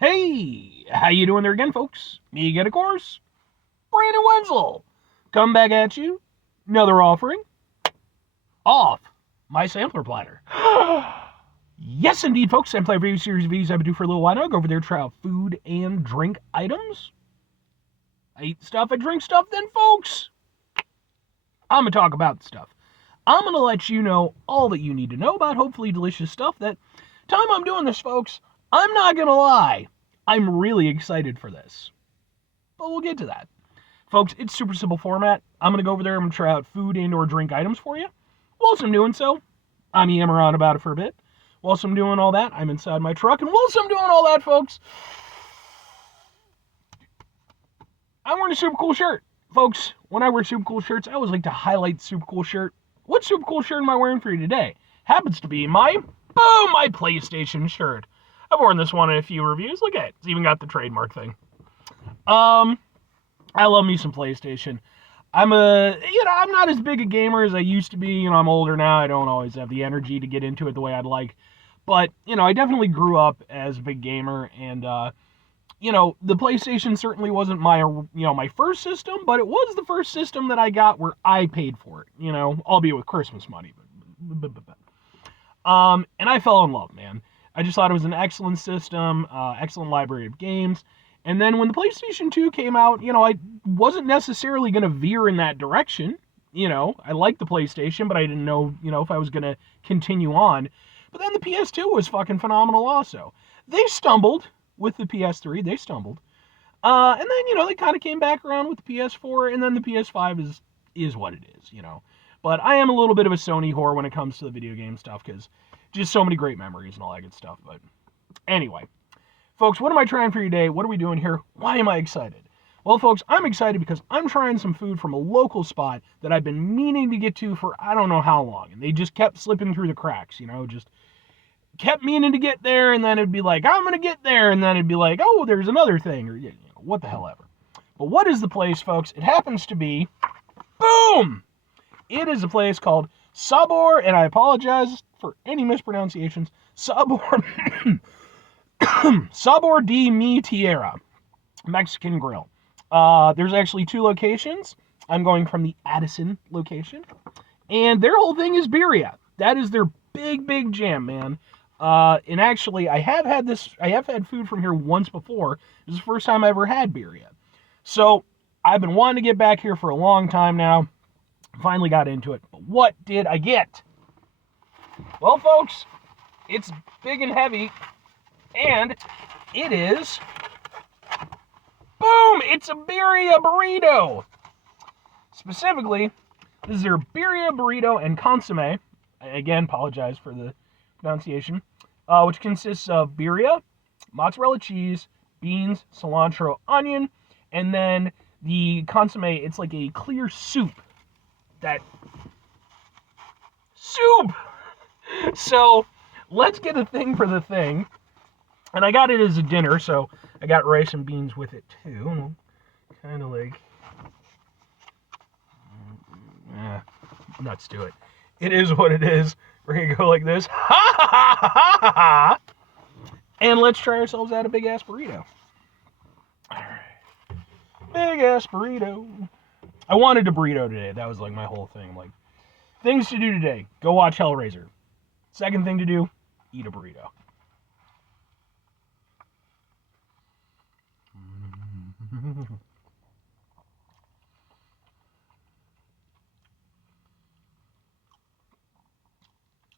Hey, how you doing there again, folks? Me again, of course, Brandon Wenzel. Come back at you. Another offering off my sampler platter. Yes, indeed, folks. Sampler review series of videos I've been doing for a little while now. Go over there, try out food and drink items. I eat stuff, I drink stuff, then, folks, I'm going to talk about the stuff. I'm going to let you know all that you need to know about hopefully delicious stuff. That time I'm doing this, folks, I'm not going to lie. I'm really excited for this. But we'll get to that. Folks, it's super simple format. I'm going to go over there. I'm going to try out food and or drink items for you. Whilst I'm doing so, I'm yammering on about it for a bit. Whilst I'm doing all that, I'm inside my truck. And whilst I'm doing all that, folks, I'm wearing a super cool shirt. Folks, when I wear super cool shirts, I always like to highlight the super cool shirt. What super cool shirt am I wearing for you today? Happens to be my PlayStation shirt. I've worn this one in a few reviews. Look at it. It's even got the trademark thing. I love me some PlayStation. I'm not as big a gamer as I used to be. I'm older now. I don't always have the energy to get into it the way I'd like. But, I definitely grew up as a big gamer, and, the PlayStation certainly wasn't my first system, but it was the first system that I got where I paid for it, albeit with Christmas money. And I fell in love, man. I just thought it was an excellent system, excellent library of games. And then when the PlayStation 2 came out, I wasn't necessarily going to veer in that direction. I liked the PlayStation, but I didn't know, if I was going to continue on. But then the PS2 was fucking phenomenal also. They stumbled with the PS3. They stumbled. And then, they kind of came back around with the PS4, and then the PS5 is what it is, But I am a little bit of a Sony whore when it comes to the video game stuff, because just so many great memories and all that good stuff. But anyway, folks, what am I trying for you today? What are we doing here? Why am I excited? Well, folks, I'm excited because I'm trying some food from a local spot that I've been meaning to get to for I don't know how long. And they just kept slipping through the cracks, just kept meaning to get there, and then it'd be like, I'm going to get there, and then it'd be like, oh, there's another thing, or what the hell ever. But what is the place, folks? It happens to be, boom! It is a place called Sabor, and I apologize for any mispronunciations. Sabor, Sabor de mi Tierra, Mexican Grill. There's actually two locations. I'm going from the Addison location, and their whole thing is birria. That is their big jam, man. And actually, I have had food from here once before. This is the first time I ever had birria. So, I've been wanting to get back here for a long time now. Finally got into it. But what did I get? Well, folks, it's big and heavy, and it is, boom, it's a Birria Burrito. Specifically, this is their Birria Burrito and Consome. I, again, apologize for the pronunciation, which consists of birria, mozzarella cheese, beans, cilantro, onion, and then the consomme, it's like a clear soup. So, let's get a thing for the thing. And I got it as a dinner, so I got rice and beans with it too. Kind of like, nuts to it. It is what it is. We're going to go like this. Ha ha ha ha ha ha. And let's try ourselves out a big ass burrito. Alright. Big ass burrito. I wanted a burrito today. That was like my whole thing. Like, things to do today. Go watch Hellraiser. Second thing to do, eat a burrito.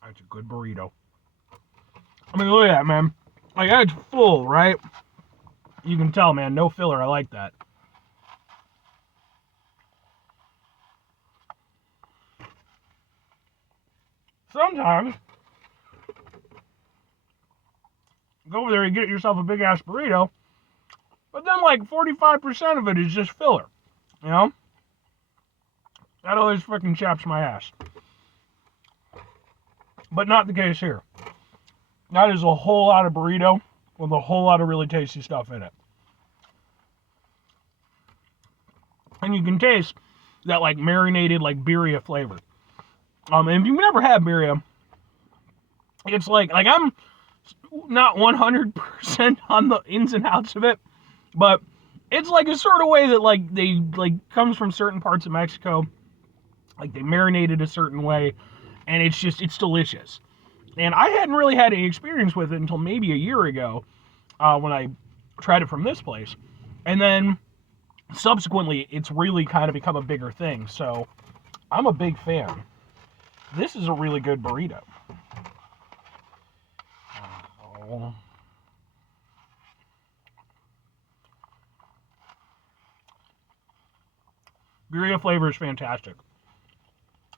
That's a good burrito. I mean, look at that, man. Like, that's full, right? You can tell, man. No filler. I like that. Sometimes, go over there and get yourself a big-ass burrito, but then, like, 45% of it is just filler, That always freaking chaps my ass. But not the case here. That is a whole lot of burrito with a whole lot of really tasty stuff in it. And you can taste that, like, marinated, like, birria flavor. And if you've never had birria, it's like I'm not 100% on the ins and outs of it, but it's like a sort of way that like they like comes from certain parts of Mexico, like they marinate it a certain way, and it's delicious. And I hadn't really had any experience with it until maybe a year ago, when I tried it from this place, and then subsequently it's really kind of become a bigger thing. So I'm a big fan. This is a really good burrito. Oh. Birria flavor is fantastic.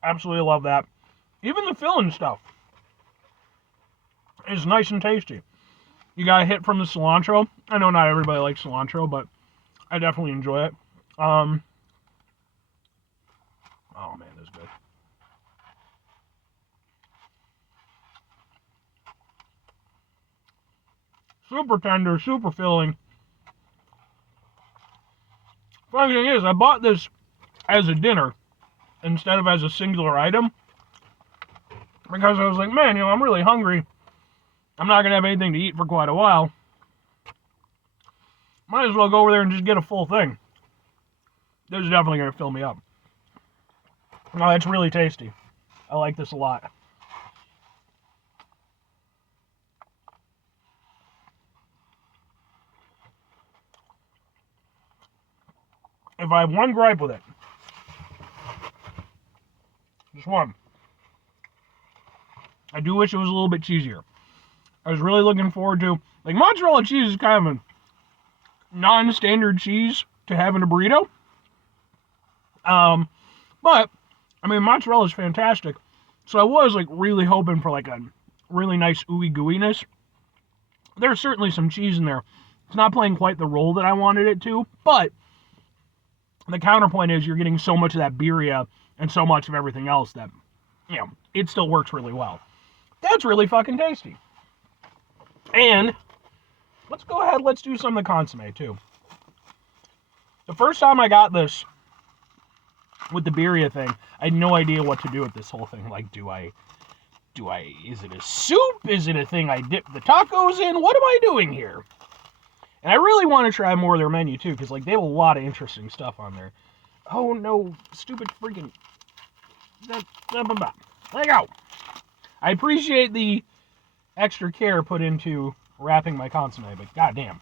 Absolutely love that. Even the filling stuff is nice and tasty. You got a hit from the cilantro. I know not everybody likes cilantro, but I definitely enjoy it. Oh man, this is good. Super tender, super filling. Funny thing is, I bought this as a dinner instead of as a singular item because I was like, man, I'm really hungry. I'm not gonna have anything to eat for quite a while. Might as well go over there and just get a full thing. This is definitely gonna fill me up. No, it's really tasty. I like this a lot. If I have one gripe with it, just one, I do wish it was a little bit cheesier. I was really looking forward to, like, mozzarella cheese is kind of a non-standard cheese to have in a burrito. But, I mean, mozzarella is fantastic. So I was, like, really hoping for, like, a really nice ooey gooiness. There's certainly some cheese in there. It's not playing quite the role that I wanted it to, but the counterpoint is you're getting so much of that birria and so much of everything else that, it still works really well. That's really fucking tasty. And let's go ahead, let's do some of the consomme too. The first time I got this with the birria thing, I had no idea what to do with this whole thing. Like, is it a soup? Is it a thing I dip the tacos in? What am I doing here? And I really want to try more of their menu too, because like they have a lot of interesting stuff on there. Oh no, stupid freaking. There you go. I appreciate the extra care put into wrapping my consomme, but goddamn.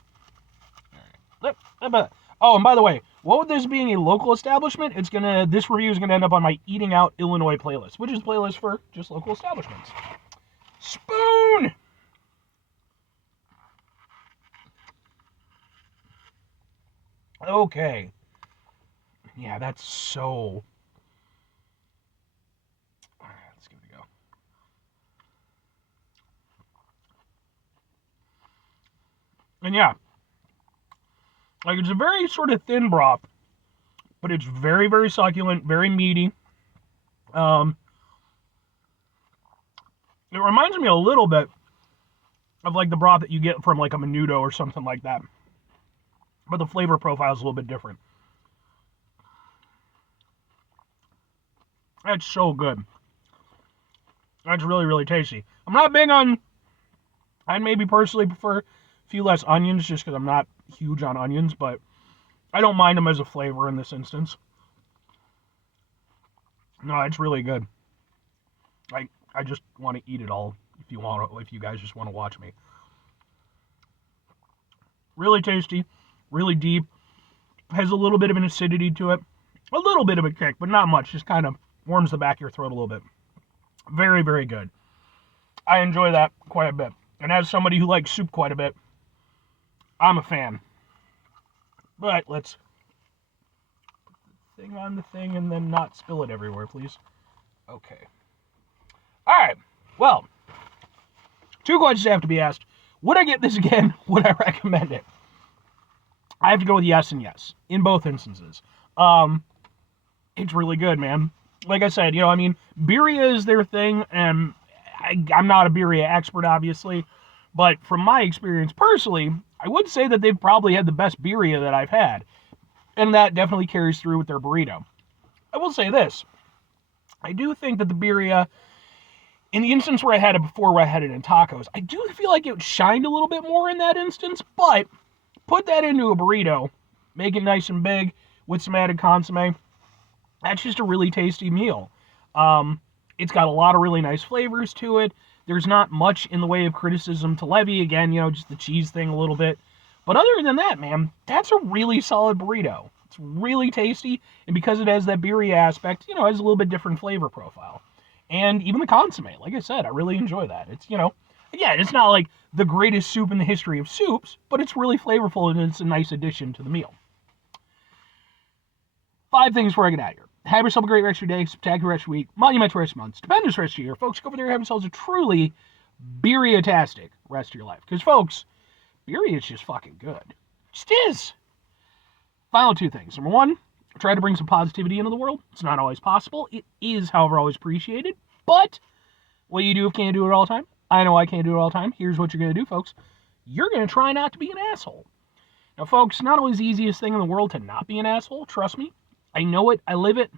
Oh, and by the way, what with this being a local establishment, this review is gonna end up on my Eating Out Illinois playlist, which is a playlist for just local establishments. Spoon! Okay. Yeah, that's so... Alright, let's give it a go. And yeah, like it's a very sort of thin broth, but it's very, very succulent, very meaty. It reminds me a little bit of like the broth that you get from like a menudo or something like that. But the flavor profile is a little bit different. That's so good. That's really, really tasty. I'm not big on... I'd maybe personally prefer a few less onions just because I'm not huge on onions, but I don't mind them as a flavor in this instance. No, it's really good. I just want to eat it all if you guys just want to watch me. Really tasty, really deep. Has a little bit of an acidity to it. A little bit of a kick, but not much. Just kind of warms the back of your throat a little bit. Very, very good. I enjoy that quite a bit. And as somebody who likes soup quite a bit, I'm a fan. But let's put the thing on the thing and then not spill it everywhere, please. Okay. Alright. Well, two questions have to be asked. Would I get this again? Would I recommend it? I have to go with yes and yes in both instances. It's really good, man. Like I said, birria is their thing, and I'm not a birria expert, obviously, but from my experience personally, I would say that they've probably had the best birria that I've had, and that definitely carries through with their burrito. I will say this. I do think that the birria In the instance where I had it before, where I had it in tacos, I do feel like it shined a little bit more in that instance, but put that into a burrito, make it nice and big with some added consomme. That's just a really tasty meal. It's got a lot of really nice flavors to it. There's not much in the way of criticism to levy. Again, just the cheese thing a little bit. But other than that, man, that's a really solid burrito. It's really tasty, and because it has that birria aspect, it has a little bit different flavor profile. And even the consomme, like I said, I really enjoy that. It's, again, it's not like the greatest soup in the history of soups, but it's really flavorful and it's a nice addition to the meal. 5 things before I get out of here. Have yourself a great rest of your day, spectacular rest of your week, monumental rest of your month, stupendous rest of your year. Folks, go over there and have yourselves a truly birria-tastic rest of your life. Because, folks, birria is just fucking good. It just is. Final 2 things. Number 1, try to bring some positivity into the world. It's not always possible. It is, however, always appreciated. But what you do if you can't do it all the time? I know I can't do it all the time. Here's what you're going to do, folks. You're going to try not to be an asshole. Now, folks, not always the easiest thing in the world to not be an asshole. Trust me. I know it. I live it.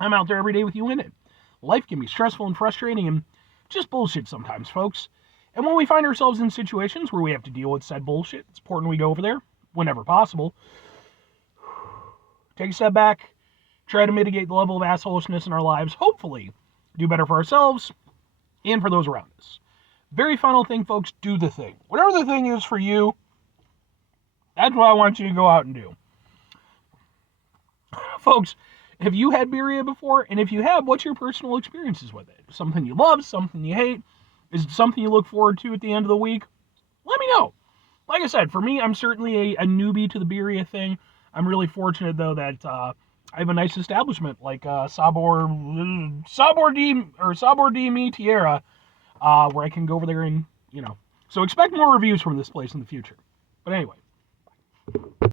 I'm out there every day with you in it. Life can be stressful and frustrating and just bullshit sometimes, folks. And when we find ourselves in situations where we have to deal with said bullshit, it's important we go over there whenever possible. Take a step back. Try to mitigate the level of assholishness in our lives. Hopefully, do better for ourselves and for those around us. Very final thing, folks, do the thing. Whatever the thing is for you, that's what I want you to go out and do. Folks, have you had birria before? And if you have, what's your personal experiences with it? Something you love, something you hate? Is it something you look forward to at the end of the week? Let me know. Like I said, for me, I'm certainly a newbie to the birria thing. I'm really fortunate, though, that I have a nice establishment like Sabor di Tierra, where I can go over there and, So expect more reviews from this place in the future. But anyway.